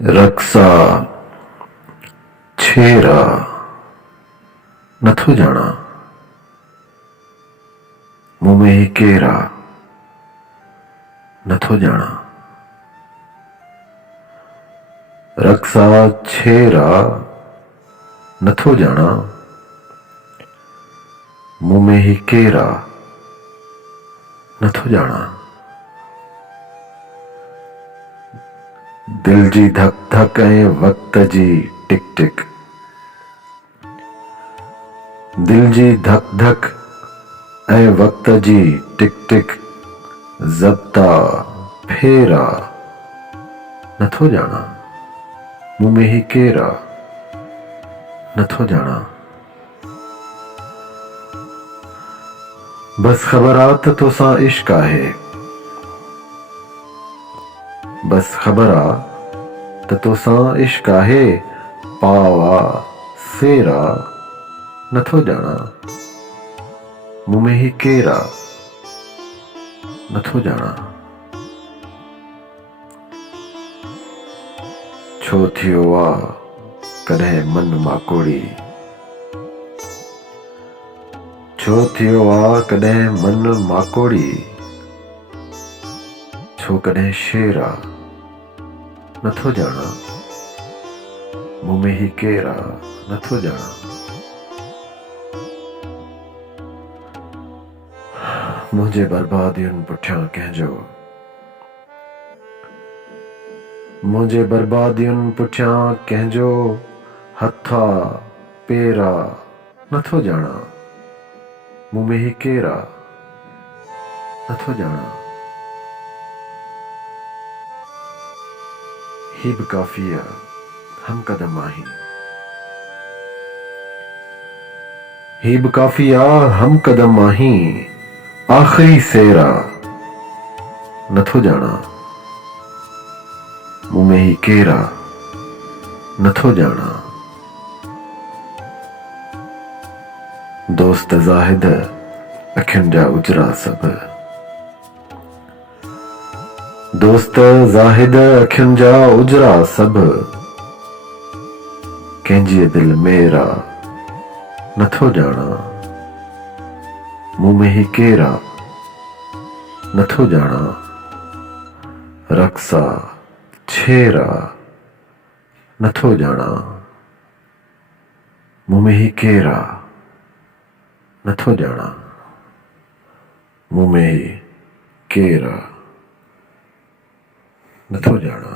रक्षा छेरा नथो जाना, मुंह में ही केरा नथो जाना। रक्षा छेरा नथो जाना, मुंह में ही केरा नथो जाना। दिल जी धक धक ऐं वक्त जी टिक टिक, दिल जी धक धक ऐं वक्त जी टिक टिक, ज़ब्ता फेरा नथो जाना, मुंह में ही केरा नथो जाना। बस ख़बर आ त तोसां इश्क आहे, बस ख़बर आ त तोसां इश्क आहे, पावा सेरा नथो जाना, मुंह में ही केरा नथो जाना। छो थियो आ कॾहिं मन माकोड़ी, छो थियो आ कॾहिं मन माकोड़ी, छो कॾहिं शेरा नथो जाना, मुंह में ही केरा नथो जाना। मुंहिंजे बर्बादियुनि पुठियां कंहिंजो, मुंहिंजे बर्बादियुनि पुठियां कंहिंजो हथा पेरा नथो जाना, मुंह में ही केरा नथो जाना। ही बि काफ़ी आ हम कदम आहीं, ही बि काफ़ी आ हम कदम आहीं, आख़िरी सेरा नथो जाना, मुंह में ही केरा नथो जाना। दोस्त ज़ाहिद अखियुनि जा उजरा सभु, दोस्त ज़ाहिद अखियुनि जा उजरा सभु, कंहिंजी दिल मेरा नथो जाना, मुंह में ही केरा नथो जाना। रक्षा छेरा नथो जाना, मुंह में ही केरा नथो जाना, मुंह में ही केरा नथो जाना।